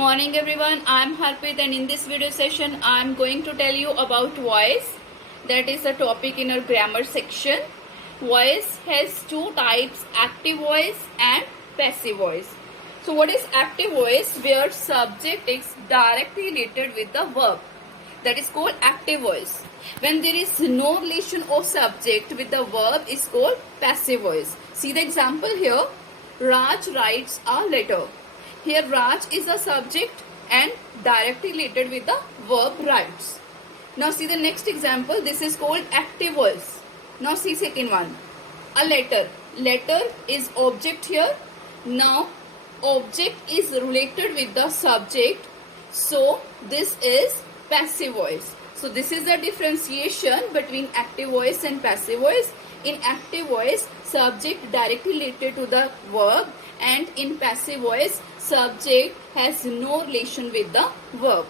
Morning everyone, I am Harpreet and in this video session I am going to tell you about voice. That is a topic in our grammar section. Voice has two types, active voice and passive voice. So what is active voice? Where subject is directly related with the verb. That is called active voice. When there is no relation of subject with the verb is called passive voice. See the example here. Raj writes a letter. Here Raj is the subject and directly related with the verb writes. Now see the next example. This is called active voice. Now see second one. A letter. Letter is object here. Now object is related with the subject. So this is passive voice. So this is the differentiation between active voice and passive voice. In active voice, subject directly related to the verb, and in passive voice, subject has no relation with the verb.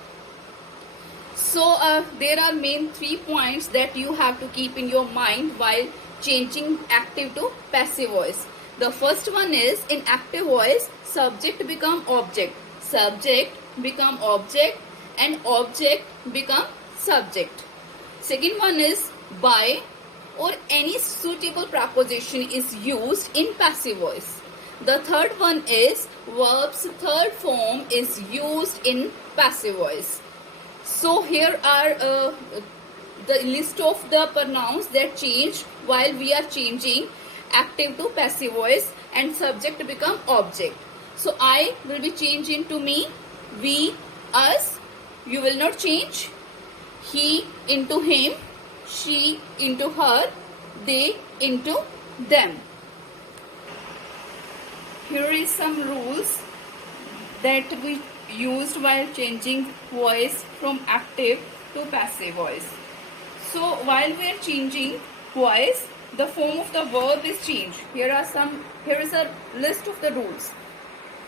So there are main 3 points that you have to keep in your mind while changing active to passive voice. The first one is, in active voice, subject become object, subject become object, and object become subject. Second one is, by or any suitable preposition is used in passive voice. The third one is, verb's third form is used in passive voice. So here are the list of the pronouns that change while we are changing active to passive voice, and subject become object. So I will be changed into me, we, us. You will not change. He into him, she into her, they into them. Here is some rules that we used while changing voice from active to passive voice. So while we are changing voice, the form of the verb is changed. Here is a list of the rules.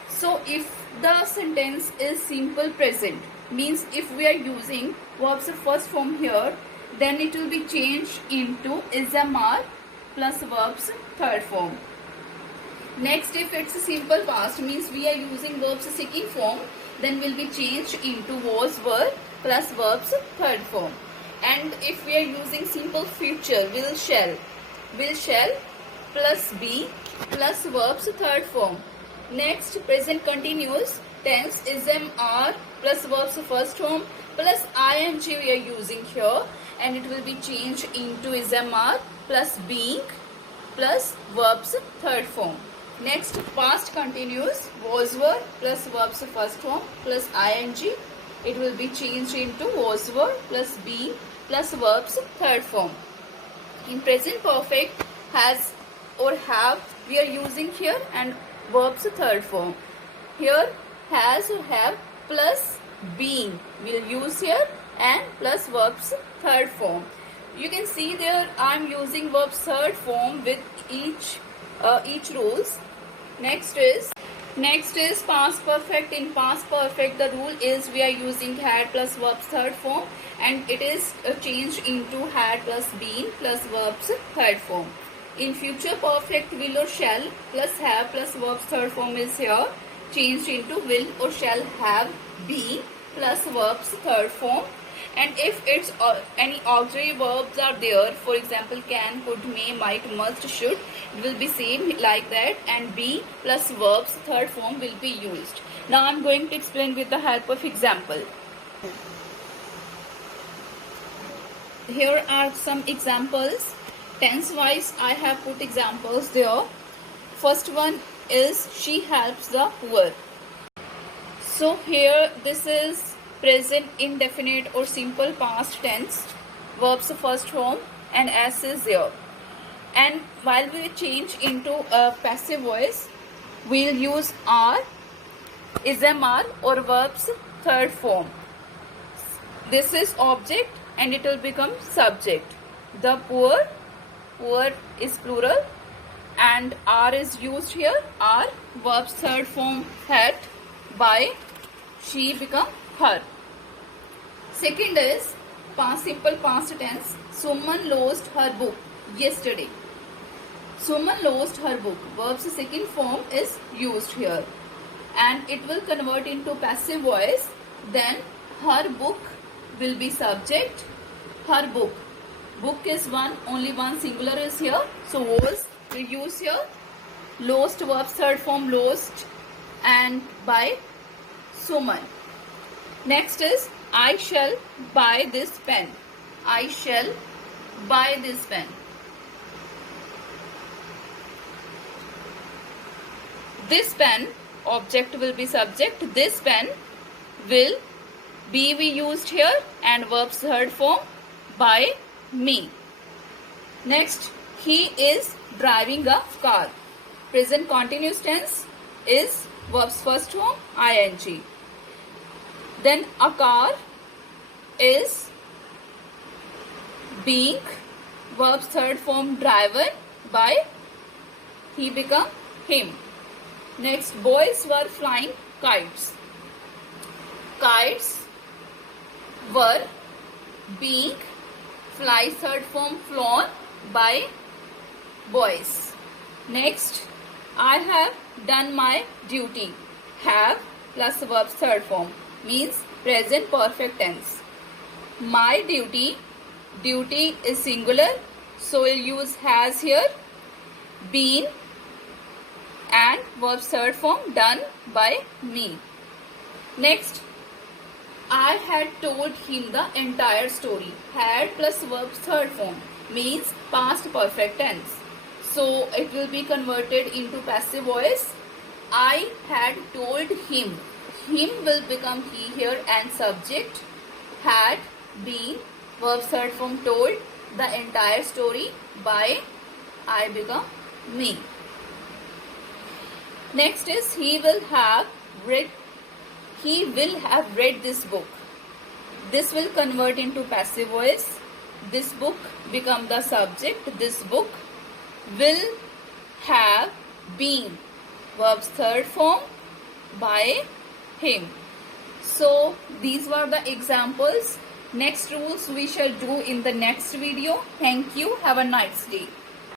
So if the sentence is simple present, means if we are using verb's first form here, then it will be changed into ismr plus verb's third form. Next, if it's a simple past, means we are using verb's second form, then will be changed into was, were plus verb's third form. And if we are using simple future, will, shall plus be plus verb's third form. Next, present continuous tense, ismr plus verb's first form plus ing we are using here, and it will be changed into ismr plus being plus verb's third form. Next, past continuous, was, were plus verb's first form plus ing. It will be changed into was, were plus being plus verb's third form. In present perfect, has or have we are using here and verb's third form. Here has or have plus being we'll use here, and plus verb's third form. You can see there I am using verb's third form with each rules. Next is past perfect. In past perfect, the rule is we are using had plus verb's third form, and it is changed into had plus been plus verb's third form. In future perfect, will or shall plus have plus verb's third form is here changed into will or shall have been plus verb's third form. And if it's any auxiliary verbs are there, for example can, could, may, might, must, should, it will be same like that, and be plus verb's third form will be used. Now I'm going to explain with the help of example. Here are some examples. Tense wise I have put examples there. First one is, she helps the poor. So here this is present indefinite or simple past tense, verb's first form, and s is there. And while we change into a passive voice, we'll use are, ismr or verb's third form. This is object and it will become subject. The poor is plural, and are is used here, are verb's third form had, by, she become her. Second is simple past tense, Suman lost her book yesterday. Suman lost her book. Verb's second form is used here. and it will convert into passive voice, then her book will be subject. Her book. Book is one, only one singular is here. So was we use here. Lost verb third form lost and by Suman. Next is I shall buy this pen. I shall buy this pen. This pen, object will be subject. This pen will be we used here and verb's third form by me. Next, he is driving a car. Present continuous tense is verb's first form ing. Then a car is being verb's third form driven by he become him. Next, boys were flying kites. Kites were being fly third form flown by boys. Next, I have done my duty. Have plus verb third form means present perfect tense. My duty, duty is singular, so we'll use has here. Been and verb third form done by me. Next, I had told him the entire story. Had plus verb third form means past perfect tense. So it will be converted into passive voice. I had told him. Him will become he here and subject. Had been verb third form told the entire story by I become me. Next is he will have read this book. This will convert into passive voice. This book become the subject. This book will have been verb's third form by him. So these were the examples. Next rules we shall do in the next video. Thank you. Have a nice day.